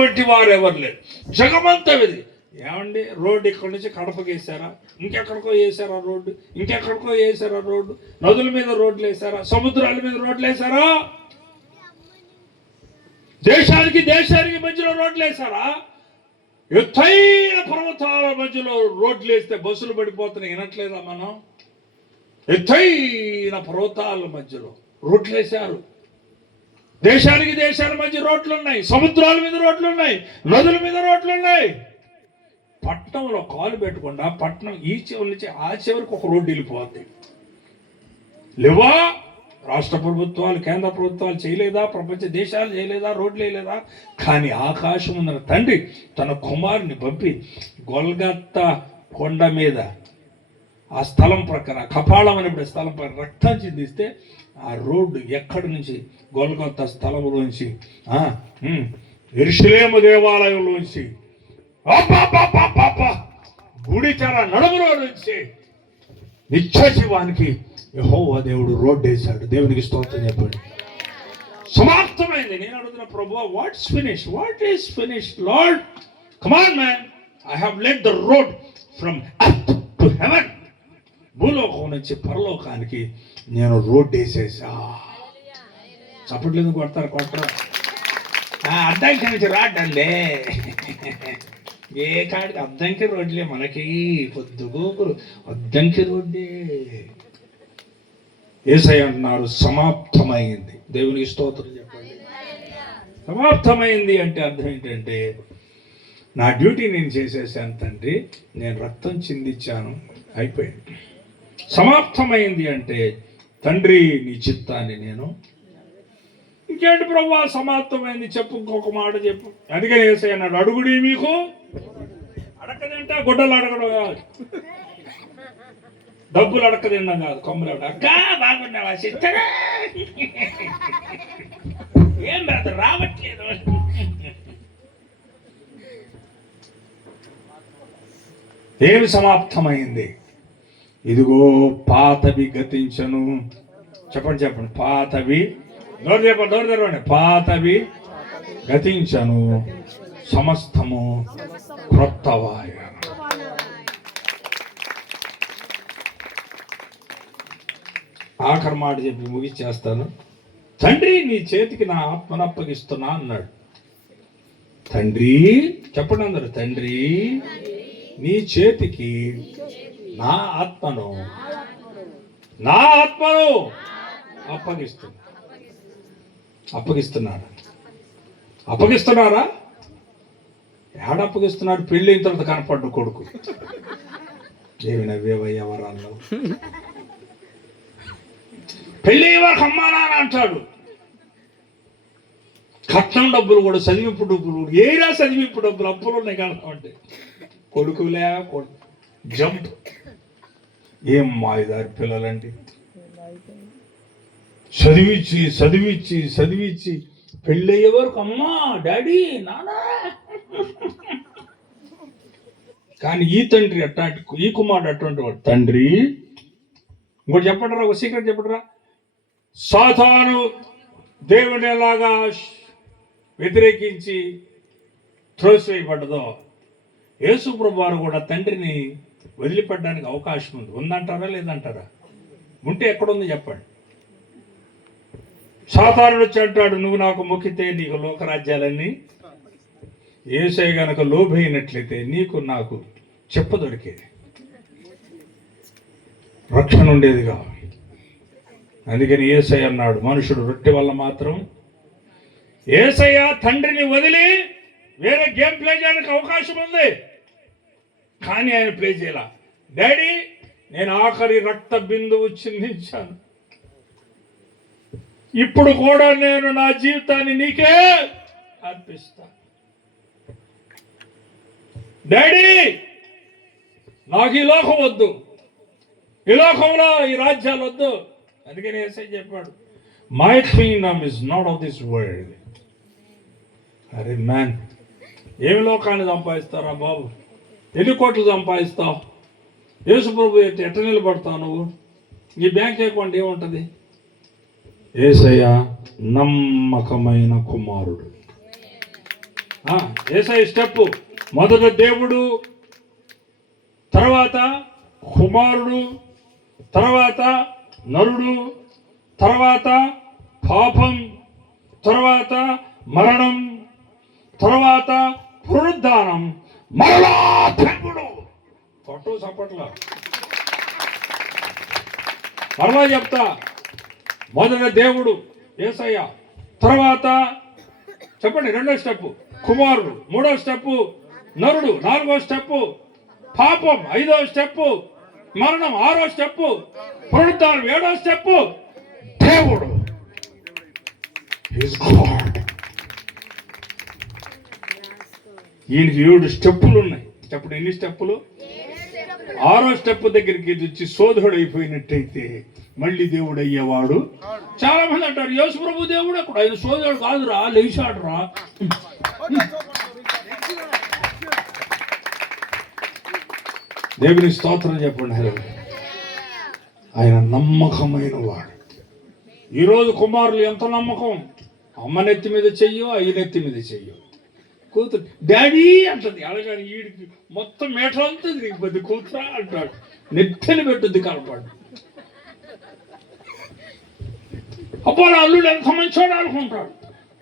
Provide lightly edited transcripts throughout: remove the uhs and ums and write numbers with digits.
వంటి వారు ఎవరు లేరు. జగమంతా ఇది ఏమండి, రోడ్డు ఇక్కడి నుంచి కడపకి వేసారా, ఇంకెక్కడికో వేసారా రోడ్డు, ఇంకెక్కడికో వేసారా రోడ్డు, నదుల మీద రోడ్లు వేసారా, సముద్రాల మీద రోడ్లు వేసారా, దేశానికి మధ్యలో రోడ్లు వేసారా, ఎత్తైన పర్వతాల మధ్యలో రోడ్లు వేస్తే బస్సులు పడిపోతున్నాయి. వినట్లేదా మనం? ఎత్తైన పర్వతాల మధ్యలో రోడ్లు వేశారు. దేశాల మధ్య రోడ్లు ఉన్నాయి, సముద్రాల మీద రోడ్లు ఉన్నాయి, నదుల మీద రోడ్లు ఉన్నాయి. పట్టణంలో కాలు పెట్టకుండా పట్టణం ఈ చివరి నుంచి ఆ చివరికి ఒక రోడ్డు వెళ్ళిపోద్ది. లేవా? రాష్ట్ర ప్రభుత్వాలు, కేంద్ర ప్రభుత్వాలు చేయలేదా? ప్రపంచ దేశాలు చేయలేదా? రోడ్లు వేయలేదా? కానీ ఆకాశం ఉన్న తండ్రి తన కుమారుని పంపి గొల్గత్తా కొండ మీద ఆ స్థలం ప్రక్కన కపాళం అనేప్పుడు స్థలం ప్రక్కన రక్తం చిందిస్తే ఆ రోడ్డు ఎక్కడి నుంచి గొల్గొత్తా స్థలంలోంచి యెరూషలేము దేవాలయంలోంచి గుడి తెర నడుములో నుంచి నిత్య జీవానికి యెహోవా దేవుడు రోడ్డు వేశాడు. దేవునికి స్తోత్రం చెప్పండి. సమాప్తమైంది. నేను అడుగుతున్న ప్రభువా, what is finished lord? Come on man, I have lead the road from earth to heaven. భూలోకం నుంచి పరలోకానికి నేను రోడ్డు వేసేసా. చప్పట్లేదు కొడతారు. అద్దంకి నుంచి రాడ్డండి. ఏ కాడికి అద్దంకి రోడ్లే మనకి, పొద్దుగోకులు అద్దంకి రోడ్డే. యేసయ్య అంటున్నారు సమాప్తమైంది. దేవునికి స్తోత్రం చెప్పండి. సమాప్తమైంది అంటే అర్థం ఏంటంటే, నా డ్యూటీ నేను చేసేసాను తండ్రి, నేను రక్తం చిందించాను, అయిపోయింది. సమాప్తమైంది అంటే తండ్రి నీ చిత్తాన్ని నేను, ఇంకేంటి ప్రభువా సమాప్తమైంది చెప్పు, ఇంకొక మాట చెప్పు. అందుకని యేసయ్య అన్నాడు, అడుగుడి మీకు అడక్కదంట, గుడ్డలు అడగడం కాదు, డబ్బులు అడక్క తిన్నాం కాదు, కొమ్మలు అక్క బాగున్నావా సిస్టరా, ఏం బ్రదర్ రావట్లేదు. ఏమి సమాప్తమైంది? ఇదిగో పాతవి గతించను. చెప్పండి పాతవి, చెప్పండి పాతవి గతించను, సమస్తము క్రొత్తవాయ. ఆఖరి మాట చెప్పి ముగిచ్చేస్తాను. తండ్రి నీ చేతికి నా ఆత్మను అప్పగిస్తున్నా అన్నాడు. తండ్రి చెప్పండి అందరు, తండ్రి నీ చేతికి నా ఆత్మను అప్పగిస్తున్నారా? ఏడ అప్పగిస్తున్నాడు? పెళ్ళైన తర్వాత కనపడ్డు కొడుకు. ఏమి నవ్వేవయ్యా వరాల్లో, పెళ్ళి వరకు అమ్మా నాన్న అంటాడు. కట్నం డబ్బులు కూడా, చదివింపు డబ్బులు, ఏరా చదివింపు డబ్బులు అప్పులు ఉన్నాయి కనుక కొడుకులే జంప్. ఏం మాయదారి పిల్లలండి. చదివించి పెళ్ళయ్యే వరకు అమ్మా డాడీ నానా. కానీ ఈ తండ్రి అట్లాంటి, ఈ కుమారుడు అటువంటి వాడు. తండ్రి ఇంకోటి చెప్పడరా, ఒక సీక్రెట్ చెప్పడరా. సాతాను దేవుని ఎలాగా వ్యతిరేకించి త్రోసివేయబడ్డదో, యేసు ప్రభు వారు కూడా తండ్రిని వదిలిపెట్టడానికి అవకాశం ఉంది. ఉందంటారా లేదంటారా? ఉంటే ఎక్కడుంది చెప్పండి. సాతానుడు వచ్చి అంటాడు, నువ్వు నాకు మొక్కితే నీకు లోకరాజ్యాలన్నీ, యేసయ్య గనక లోభైనట్లయితే నీకు నాకు చెప్ప దొరికేది, రక్షణ ఉండేదిగా. అందుకని యేసయ్య అన్నాడు, మనుషుడు రొట్టె వల్ల మాత్రం. యేసయ్య తండ్రిని వదిలి వేరే గేమ్ ప్లే చేయడానికి అవకాశం ఉంది, కానీ ఆయన ప్లే చేయాల. డాడీ నేను ఆఖరి రక్త బిందువు చిందించాను, ఇప్పుడు కూడా నేను నా జీవితాన్ని నీకే అర్పిస్తా. డాడీ నాకు ఈ లోకం వద్దు, ఈ లోకంలో ఈ రాజ్యాలు వద్దు. అందుకని యేసయ్య చెప్పాడు, my Kingdom is not of this world. అరే మ్యాన్, ఏమి లోకాన్ని సంపాదిస్తారా బాబు? ఎన్ని కోట్లు సంపాదిస్తావు? యేసు ప్రభు ఎట్ట నిలబడతావు నువ్వు? నీ బ్యాంక్ అకౌంట్ ఏముంటుంది? యేసయ్య నమ్మకమైన కుమారుడు. యేసయ్య స్టెప్. మొదట దేవుడు, తర్వాత కుమారుడు, తర్వాత నరుడు, తర్వాత పాపం, తర్వాత మరణం, తర్వాత పునరుద్ధానం, మరలా దేవుడు. పట్టు చప్పట్లో మరలా చెప్తా. మొదట దేవుడు యేసయ్య, తర్వాత చెప్పండి రెండో స్టెప్ కుమారుడు, మూడో స్టెప్ నరుడు, నాలుగో స్టెప్ పాపం, ఐదో స్టెప్ మరణం, ఆరో స్టెప్ పునరుద్ధానం, ఏడో స్టెప్ దేవుడు. ఈయనకి 7 స్టెప్పులు ఉన్నాయి. చెప్పండి ఎన్ని స్టెప్పులు? 6వ స్టెప్ దగ్గరికి వచ్చి సోదరుడు అయిపోయినట్టయితే మళ్ళీ దేవుడు అయ్యేవాడు. చాలా మంది అంటారు యేసు ప్రభు దేవుడు అక్కడ, ఆయన సోదరుడు కాదురా, లేచాడురా. దేవుని స్తోత్రం చెప్పండి. ఆయన నమ్మకమైన వాడు. ఈరోజు కుమారులు ఎంత నమ్మకం. అమ్మ నెత్తి మీద చెయ్యో, అయ్య నెత్తి మీద చెయ్యో. కూతురు డాడీ అంటది, అలాగని వీడికి మొత్తం మీటర్ అంతా తిరిగిపోద్ది. కూతురా అంటాడు, నెత్తిని పెట్టుద్ది కనపడు. అబ్బా అల్లుడు ఎంత మంచోడు అనుకుంటాడు,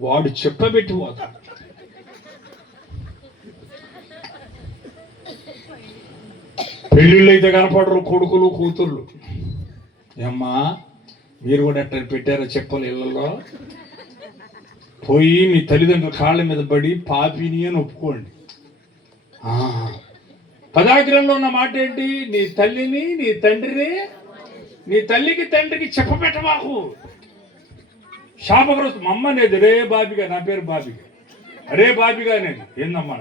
వాడు చెప్పబెట్టి పోతాడు. పెళ్ళిళ్ళు అయితే కనపడరు కొడుకులు కూతుర్లు. ఏమ్మా మీరు కూడా ఎట్లా పెట్టారో చెప్పాలి. ఇళ్ళలో పోయి మీ తల్లిదండ్రుల కాళ్ళ మీద పడి పాపిని అని ఒప్పుకోండి. పదాగ్రంలో ఉన్న మాట ఏంటి? నీ తల్లిని నీ తండ్రిని, నీ తల్లికి తండ్రికి చెప్పబెట్టమాకు. శాపగ్రస్తం. మా అమ్మ లేదు, రే బాబిగా, నా పేరు బాబిగా, అరే బాబిగా. నేను ఏందమ్మా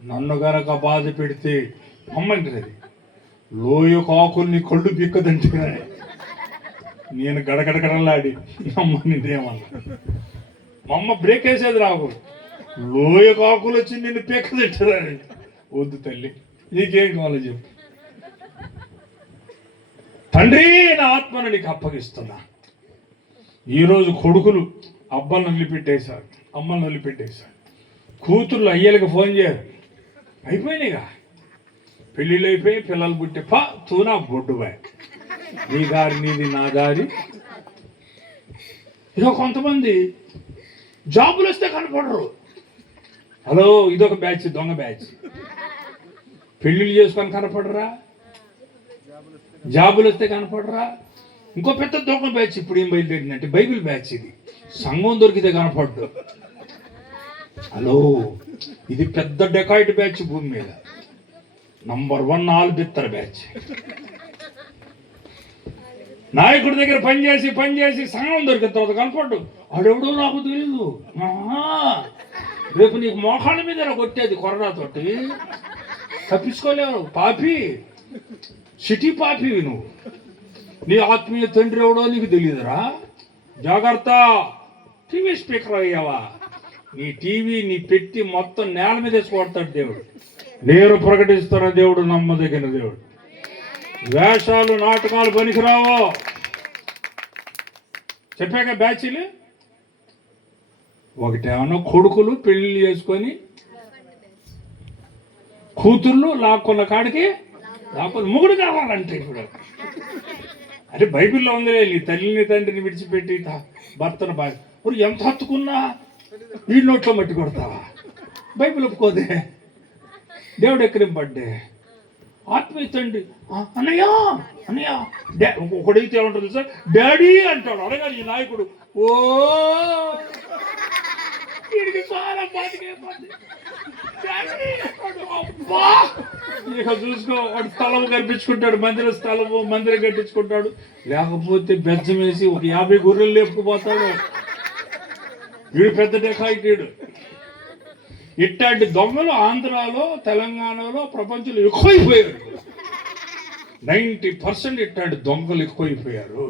నన్ను గనక బాధ పెడితే అమ్మంటది, లోయ కాకుల్ని కళ్ళు బిక్కదంటే నేను గడగడగడలాడి అమ్మ నిన్నేమన్నా. మా అమ్మ బ్రేక్ వేసేది రాకు, లోయ కాకులు వచ్చి నిన్ను పీక్క తింటారని. వద్దు తల్లి, నీకేం కావాలో చెప్పు. తండ్రి నా ఆత్మను నీకు అప్పగిస్తున్నా. ఈరోజు కొడుకులు అబ్బాలను వదిలిపెట్టేశారు, అమ్మలను వదిలిపెట్టేశారు. కూతుర్లు అయ్యలకు ఫోన్ చేయరు. అయిపోయినాయిగా పెళ్ళిళ్ళు అయిపోయి పిల్లలు పుట్టే తూనా బొడ్డు బాయ్, నీ దారి నీది నా దారి. ఇదో కొంతమంది జాబులు వస్తే కనపడరు. హలో, ఇదొక బ్యాచ్, దొంగ బ్యాచ్. పెళ్ళిళ్ళు చేసుకొని కనపడరా, జాబులు వస్తే కనపడరా. ఇంకో పెద్ద దొంగ బ్యాచ్ ఇప్పుడు ఏం బయలుదేరిందంటే బైబిల్ బ్యాచ్. ఇది సంఘం దొరికితే కనపడ్డు. హలో, ఇది పెద్ద డెకాయిట్ బ్యాచ్ భూమి మీద. నంబర్ 1 ఆల్బిత్తర బ్యాచ్. నాయకుడి దగ్గర పనిచేసి సంఘం దొరికిన తర్వాత కనపడ్డు. ఆడెవడో నాకు తెలీదు. రేపు నీకు మోకాళ్ళ మీద కొట్టేది కొరడాతోటి, తప్పించుకోలేవు. పాపి, సిటీ పాపి నువ్వు. నీ ఆత్మీయ తండ్రి ఎవడో నీకు తెలియదురా. జాగ్రత్త. టీవీ స్పీకర్ అయ్యావా, నీ టీవీ నీ పెట్టి మొత్తం నేల మీద వేసి కొడతాడు దేవుడు. నేను ప్రకటిస్తున్న దేవుడు నమ్మదగిన దేవుడు. వేషాలు నాటకాలు పనికిరావో. చెప్పాక బ్యాచీలు ఒకటేమన్నా కొడుకులు పెళ్లి చేసుకొని కూతుర్లు లాక్కున్న కాడికి మొగుడు కావాలంటే ఇప్పుడు. అరే బైబిల్లో ఉందిలే, నీ తల్లిని తండ్రిని విడిచిపెట్టి భర్తను ఎంత హత్తుకున్నా వీడి నోట్లో మట్టి కొడతావా? బైబిల్ ఒప్పుకోదే. దేవుడు ఎక్కరింపడ్డే. ఆత్మీయ తండ్రి అన్నయ్య అన్నయ్య ఒకడైతే ఏమంటుంది సార్, డాడీ అంటాడు. అడగాలి ఈ నాయకుడు. ఓ వీడికి చాలా బాధకైపోతుంది. ఇక చూసుకో, వాడు స్థలం కనిపించుకుంటాడు, మందిరం కట్టించుకుంటాడు. లేకపోతే బెజ్జం వేసి ఒక 50 గొర్రెలు లేపుకుపోతాడు. వీడు పెద్ద డెకాయిటీడు. ఇట్లాంటి దొంగలు ఆంధ్రాలో, తెలంగాణలో, ప్రపంచంలో ఎక్కువైపోయారు. 90% ఇట్లాంటి దొంగలు ఎక్కువైపోయారు.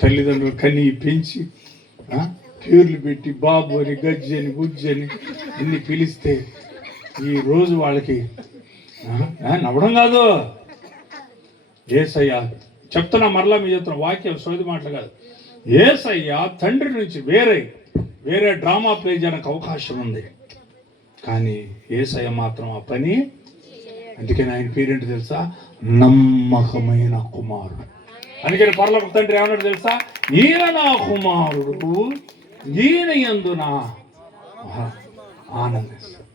తల్లిదండ్రులు కని పెంచి పేర్లు పెట్టి బాబు అని, గజ్జి అని, బుజ్జి అని ఇన్ని పిలిస్తే ఈ రోజు వాళ్ళకి నవ్వడం కాదు. యేసయ్య చెప్తున్నా, మరలా మీ చెప్తున్నా, వాక్యం సోది మాటలు కాదు. యేసయ్య తండ్రి నుంచి వేరై వేరే డ్రామా ప్లే చేయడానికి అవకాశం ఉంది, కానీ యేసయ్య మాత్రం ఆ పని. అందుకని ఆయన పేరేంటి తెలుసా? నమ్మకమైన కుమారుడు. అందుకని పరలోక తండ్రి ఏమన్నాడు తెలుసా? ఈయన నా కుమారుడు, ఈయన యందు నా ఆనందిస్తాడు.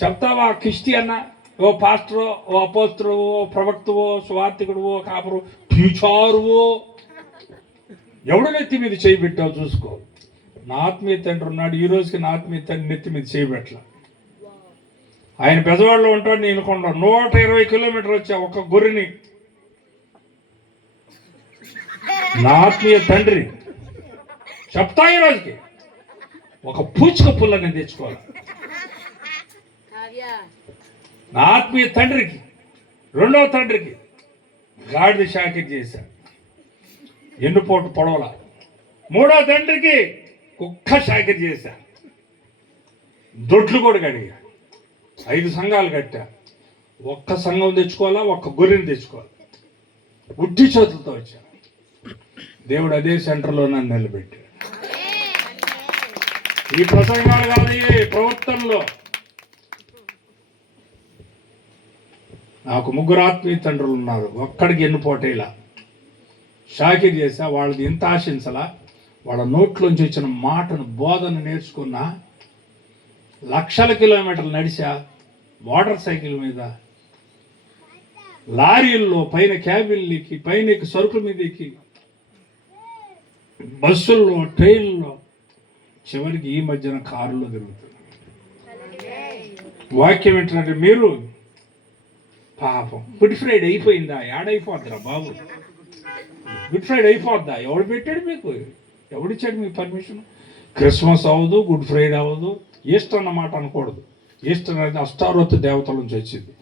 చెప్తావా క్రిస్టియన్, ఓ పాస్టరో, ఓ అపోస్తలువో, ఓ ప్రవక్తవో, సువార్థికుడువో, కాపరు, టీచరువో, ఎవడు నెత్తి మీద చేయి పెట్టావు చూసుకో. నా ఆత్మీయ తండ్రి ఉన్నాడు, ఈ రోజుకి నా ఆత్మీయ తండ్రి నెత్తి మీద చేయి పెట్టాల. ఆయన బెజవాడలో ఉంటాడు, నేను కొండ 120 కిలోమీటర్లు వచ్చా ఒక గొర్రెని. నా ఆత్మీయ తండ్రి చెప్తా, ఈ రోజుకి ఒక పూచిక పుల్ల నేను తెచ్చుకోవాలి. నా ఆత్మీయ తండ్రికి, రెండవ తండ్రికి గాడిద షాకిట్ చేశాడు, ఎన్నుపోటు పొడవల. మూడో తండ్రికి కుక్క షాకిట్ చేశా, దొడ్లు కూడా కడిగా. 5 సంఘాలు కట్టా. ఒక్క సంఘం తెచ్చుకోవాలా, ఒక్క గొర్రెని తెచ్చుకోవాలి. ఉట్టి చేతులతో వచ్చా. దేవుడు అదే సెంటర్లో నన్ను నిలబెట్టాడు. ఈ ప్రసంగాలు కాదు, ఈ ప్రవర్తనలో. నాకు 3 ఆత్మీయ తండ్రులు ఉన్నారు, ఒక్కడికి ఎన్నుపోటేలా షాకిర్ చేశా. వాళ్ళది ఎంత ఆశించలా, వాళ్ళ నోట్లోంచి వచ్చిన మాటను, బోధన నేర్చుకున్నా. లక్షల కిలోమీటర్లు నడిచా, మోటార్ సైకిల్ మీద, లారీల్లో, పైన క్యాబిన్లకి, పైన సరుకుల మీద ఎక్కి, బస్సుల్లో, ట్రైన్లో, చివరికి ఈ మధ్యన కారులో తిరుగుతుంది. వాక్యం ఏంటంటే, మీరు పాపం గుడ్ ఫ్రైడే అయిపోయిందా? ఏడైపోద్దిరా బాబు, గుడ్ ఫ్రైడే అయిపోద్దా? ఎవడు పెట్టాడు మీకు? ఎవడిచ్చాడు మీకు పర్మిషన్? క్రిస్మస్ అవ్వదు, గుడ్ ఫ్రైడే అవ్వదు, ఈస్టర్ అన్నమాట అనకూడదు. ఈస్టర్ అనేది అష్టారోత్ దేవతల నుంచి వచ్చింది.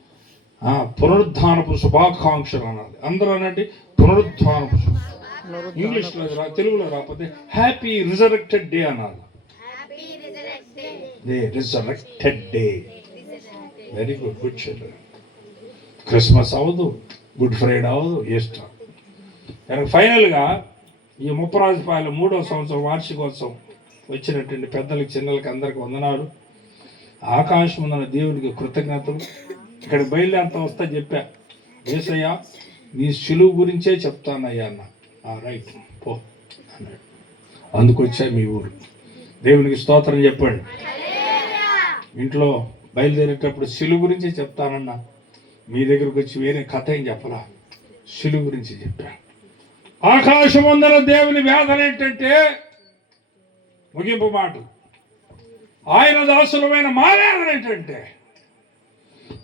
పునరుద్ధానపు శుభాకాంక్షలు అన్నది. అందరూ అనండి పునరుద్ధానపు. ఇంగ్లీష్లో తెలుగులో రాకపోతే హ్యాపీ రిజరెక్టెడ్ డే అనాలి. Resurrected day. Very good, good children. Christmas అవ్వదు, గుడ్ ఫ్రైడే అవ్వదు, ఈస్టర్. ఫైనల్గా ఈ ముప్పరాజుపాలెం 3వ సంవత్సరం వార్షికోత్సవం వచ్చినటువంటి పెద్దలకి, చిన్నలకి అందరికి వందనాలు. ఆకాశం ఉన్న దేవుడికి కృతజ్ఞతలు. ఇక్కడికి బయలుదేరుతా వస్తా చెప్పా, యేసయ్య నీ శిలువు గురించే చెప్తానయ్యా అన్న. రైట్ పో అన్నాడు. అందుకొచ్చా మీ ఊరు. దేవునికి స్తోత్రం చెప్పండి. ఇంట్లో బయలుదేరేటప్పుడు శిలువు గురించే చెప్తానన్నా. మీ దగ్గరకు వచ్చి వేరే కథ ఏం చెప్పరా, శిలువు గురించి చెప్పా. ఆకాశం అందరూ దేవుని వేదన ఏంటంటే, ముగింపు మాట, ఆయన దాసులమైన మా వేదన ఏంటంటే,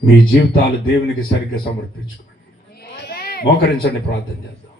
మీ జీవితాలు దేవునికి సరిగ్గా సమర్పించుకోండి. మోకరించండి, ప్రార్థన చేద్దాం.